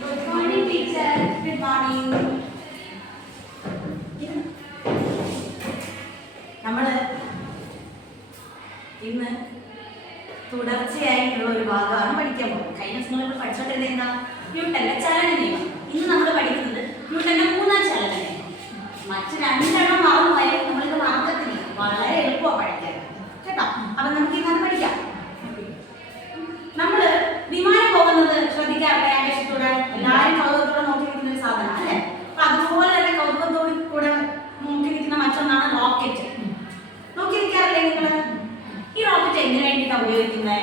Good morning, teacher. Good morning. നമ്മൾ ഇന്ന് തുടർച്ചയായിട്ടുള്ള ഒരു ഭാഗമാണ് പഠിക്കാൻ പോകുന്നത്. കഴിഞ്ഞ ദിവസം നമ്മൾ പഠിച്ചോണ്ടിരുന്നത് എന്താ? ന്യൂട്ടന്റെ ചലന നിയമം. ഇന്ന് നമ്മൾ പഠിക്കുന്നത് ന്യൂട്ടന്റെ മൂന്നാം ചലന നിയമം. മറ്റ് രണ്ടെണ്ണം മറന്നുപോയി നമ്മളിത് മറക്കത്തില്ല. വളരെ എളുപ്പമാണ് പഠിക്കാൻ കേട്ടോ. അപ്പൊ നമുക്ക് ഇന്നത് പഠിക്കാം. നമ്മള് വിമാനം പോകുന്നത് ശ്രദ്ധിക്കാറില്ല. ആകാശത്തൂടെ എല്ലാവരും കൗതുകത്തോടെ നോക്കിയിരിക്കുന്ന ഒരു സാധനമാണ് അല്ലെ? അപ്പൊ അതുപോലെ തന്നെ കൗതുകത്തോട് കൂടെ നോക്കിയിരിക്കുന്ന മറ്റൊന്നാണ് റോക്കറ്റ്. നോക്കിയിരിക്കാറില്ലേ നിങ്ങള്? ഈ റോക്കറ്റ് എന്തിനു വേണ്ടിയിട്ടാണ് ഉപയോഗിക്കുന്നത്?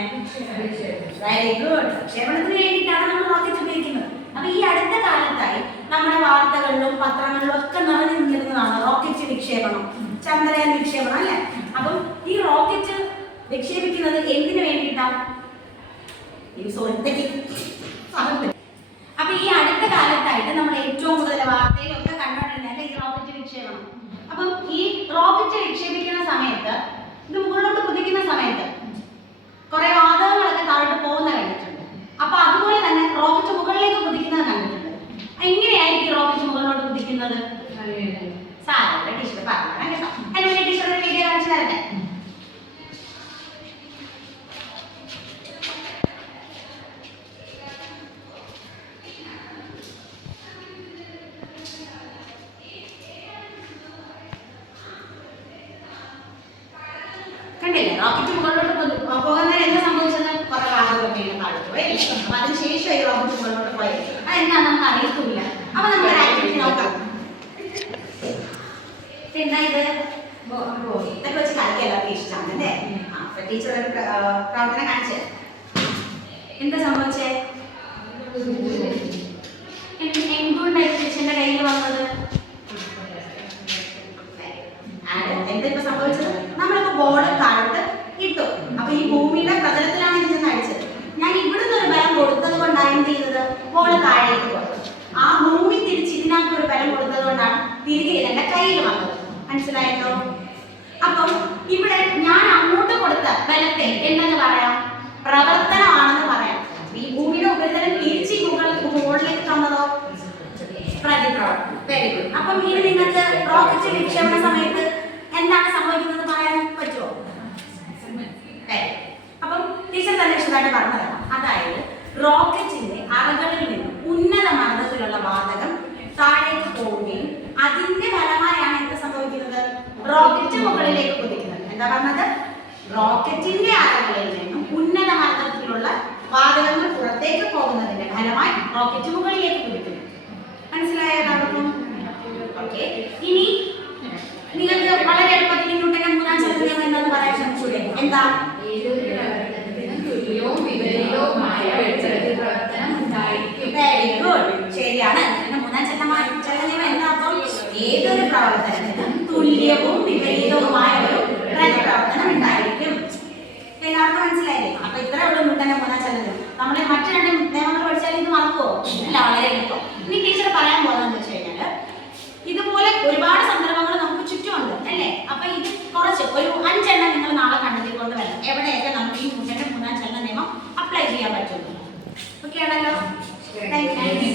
Very good. വിക്ഷേപണത്തിന് വേണ്ടിയിട്ടാണ് നമ്മൾ റോക്കറ്റ് ഉപയോഗിക്കുന്നത്. അപ്പൊ ഈ അടുത്ത കാലത്തായി നമ്മുടെ വാർത്തകളിലും പത്രങ്ങളിലും ഒക്കെ നിറഞ്ഞു നിന്നിരുന്നതാണ് റോക്കറ്റ് വിക്ഷേപണം, ചന്ദ്രയാൻ വിക്ഷേപണം അല്ലെ? അപ്പം ഈ റോക്കറ്റ് വിക്ഷേപിക്കുന്നത് എന്തിനു വേണ്ടിയിട്ടാണ്? അപ്പൊ ഈ അടുത്ത കാലത്തായിട്ട് നമ്മൾ ഏറ്റവും കൂടുതൽ വാർത്തയിലൊക്കെ കണ്ടുകൊണ്ടിരുന്നത് ഈ റോക്കറ്റ് വിക്ഷേപണം. അപ്പം ഈ റോക്കറ്റ് വിക്ഷേപിക്കുന്ന സമയത്ത് ഇത് മുകളിലോട്ട് കുതിക്കുന്ന സമയത്ത് കുറെ വാതകങ്ങളൊക്കെ താഴോട്ട് പോകുന്ന കണ്ടിട്ടുണ്ട്. അപ്പൊ അതുപോലെ തന്നെ റോക്കറ്റ് മുകളിലേക്ക് കുതിക്കുന്നത് കണ്ടിട്ടുണ്ട്. എങ്ങനെയായിരിക്കും ഈ റോക്കറ്റ് മുകളിലോട്ട് കുതിക്കുന്നത്? സാരമില്ല, ടീച്ചർ പറഞ്ഞുതരാം കേട്ടോ. അതിനുവേണ്ടി ടീച്ചർ ഒരു വീഡിയോ കാണിച്ചു തരട്ടെ. കണ്ടില്ലേ? റോക്കറ്റ് മുകളിലോട്ട് പോകുന്നതിന് എന്താ സംഭവിച്ചത്? കുറെ വാഹനങ്ങളൊക്കെ താഴോട്ട് പോയി. അപ്പൊ അതിനുശേഷം ഈ റോക്കറ്റ് മുകളിലോട്ട് പോയത് അതെന്താണെന്ന് നമുക്ക് അറിയത്തില്ല. അപ്പൊ നമുക്ക് ഒരു ആക്ടിവിറ്റി നോക്കാം. പിന്നെ ഇത് ഇതൊക്കെ വെച്ച് കളിക്കാൻ എല്ലാവർക്കും ഇഷ്ടമാണ് അല്ലേ? അപ്പൊ ടീച്ചർ ഒരു പ്രവർത്തനം കാണിച്ചേ. എന്താ സംഭവിച്ചേ? എന്തുകൊണ്ടായിരുന്നു ടീച്ചറിന്റെ കയ്യിൽ വന്നത്? എന്താ ഇപ്പൊ സംഭവിച്ചത്? നമ്മളിപ്പോ ബോൾ താഴോട്ട് ഇട്ടു. അപ്പൊ ഈ ഭൂമിയുടെ പ്രതലത്തിലാണ് ഇത് ചെന്ന് അടിച്ചത്. ഞാൻ ഇവിടുന്ന് ഒരു ബലം കൊടുത്തത് കൊണ്ടാണ് എന്ത് ചെയ്തത്? ബോൾ താഴേക്ക് പോയത്. ആ ഭൂമി തിരിച്ച് ഇതിനകത്ത് ഒരു ബലം കൊടുത്തത് കൊണ്ടാണ് തിരികെ എന്റെ കയ്യിൽ വന്നത്. മനസ്സിലായല്ലോ? അപ്പം ഇവിടെ ഞാൻ അങ്ങോട്ട് കൊടുത്ത ബലത്തെ എന്തെന്ന് പറയാം? പ്രവർത്തനമാണെന്ന് പറയാം. ഈ ഭൂമിയുടെ ഉപരിതലം തിരിച്ച് മുകളിലേക്ക് തന്നതോ? പ്രതിപ്രവർത്തനം. Very good. അപ്പം ഇനി നിങ്ങൾക്ക് റോക്കറ്റ് വിക്ഷേപണ സമയത്ത് എന്താണ് സംഭവിക്കുന്നത് പറയാൻ പറ്റുമോ? അപ്പം ടീച്ചർ തന്നെ വിശദമായിട്ട് പറഞ്ഞു തരാം. അതായത് റോക്കറ്റിന്റെ അറകളിൽ നിന്ന് ഉന്നത മർദ്ദത്തിലുള്ള വാതകം താഴേക്ക് പോവുകയും അതിന്റെ ഫലമായാണ് എന്ത് സംഭവിക്കുന്നത്? റോക്കറ്റ് മുകളിലേക്ക് കുതിക്കുന്നത്. എന്താ പറഞ്ഞത്? റോക്കറ്റിന്റെ അറകളിൽ നിന്നും ഉന്നത മർദ്ദത്തിലുള്ള വാതകങ്ങൾ പുറത്തേക്ക് പോകുന്നതിന്റെ ഫലമായി റോക്കറ്റ് മുകളിലേക്ക് കുതിക്കുന്നു. മനസ്സിലായോ എല്ലാവർക്കും? ഓക്കെ. ഇനി നിങ്ങൾക്ക് വളരെ എളുപ്പത്തിൽ ന്യൂട്ടന്റെ മൂന്നാം ചലന നിയമം എന്താന്ന് പറയാൻ ശ്രമിച്ചൂടെ? എന്താ? Very good. ശരിയാണ്. മൂന്നാം ചലന നിയമം എന്താ? അപ്പം ഏതൊരു പ്രവർത്തനത്തിനും തുല്യവും വിപരീതവുമായ ഒരു പ്രതിപ്രവർത്തനം ഉണ്ടായിരിക്കും. എല്ലാവർക്കും മനസ്സിലായില്ലേ? അപ്പൊ ഇത്രേ ഉള്ളൂ ന്യൂട്ടന്റെ മൂന്നാം ചലന നിയമം. നമ്മൾ മറ്റു രണ്ട് നിയമങ്ങൾ പഠിച്ചാൽ ഇത് മറക്കുമോ? ഇല്ല, വളരെ എളുപ്പം. ഇനി ടീച്ചർ പറയാൻ പോകുന്നതെന്ന് വെച്ച് കഴിഞ്ഞാൽ ഇതുപോലെ ഒരുപാട് സന്ദർഭങ്ങൾ നമുക്ക് ചുറ്റുമുണ്ട് അല്ലേ? അപ്പൊ ഇത് കുറച്ച് ഒരു 5 എണ്ണം നിങ്ങൾ നാളെ കണ്ടെത്തിക്കൊണ്ട് വരണം. എവിടെയൊക്കെ നമുക്ക് ഈ ന്യൂട്ടന്റെ മൂന്നാം ചലന നിയമം അപ്ലൈ ചെയ്യാൻ പറ്റും. ഓക്കെ ആണല്ലോ? Thank you.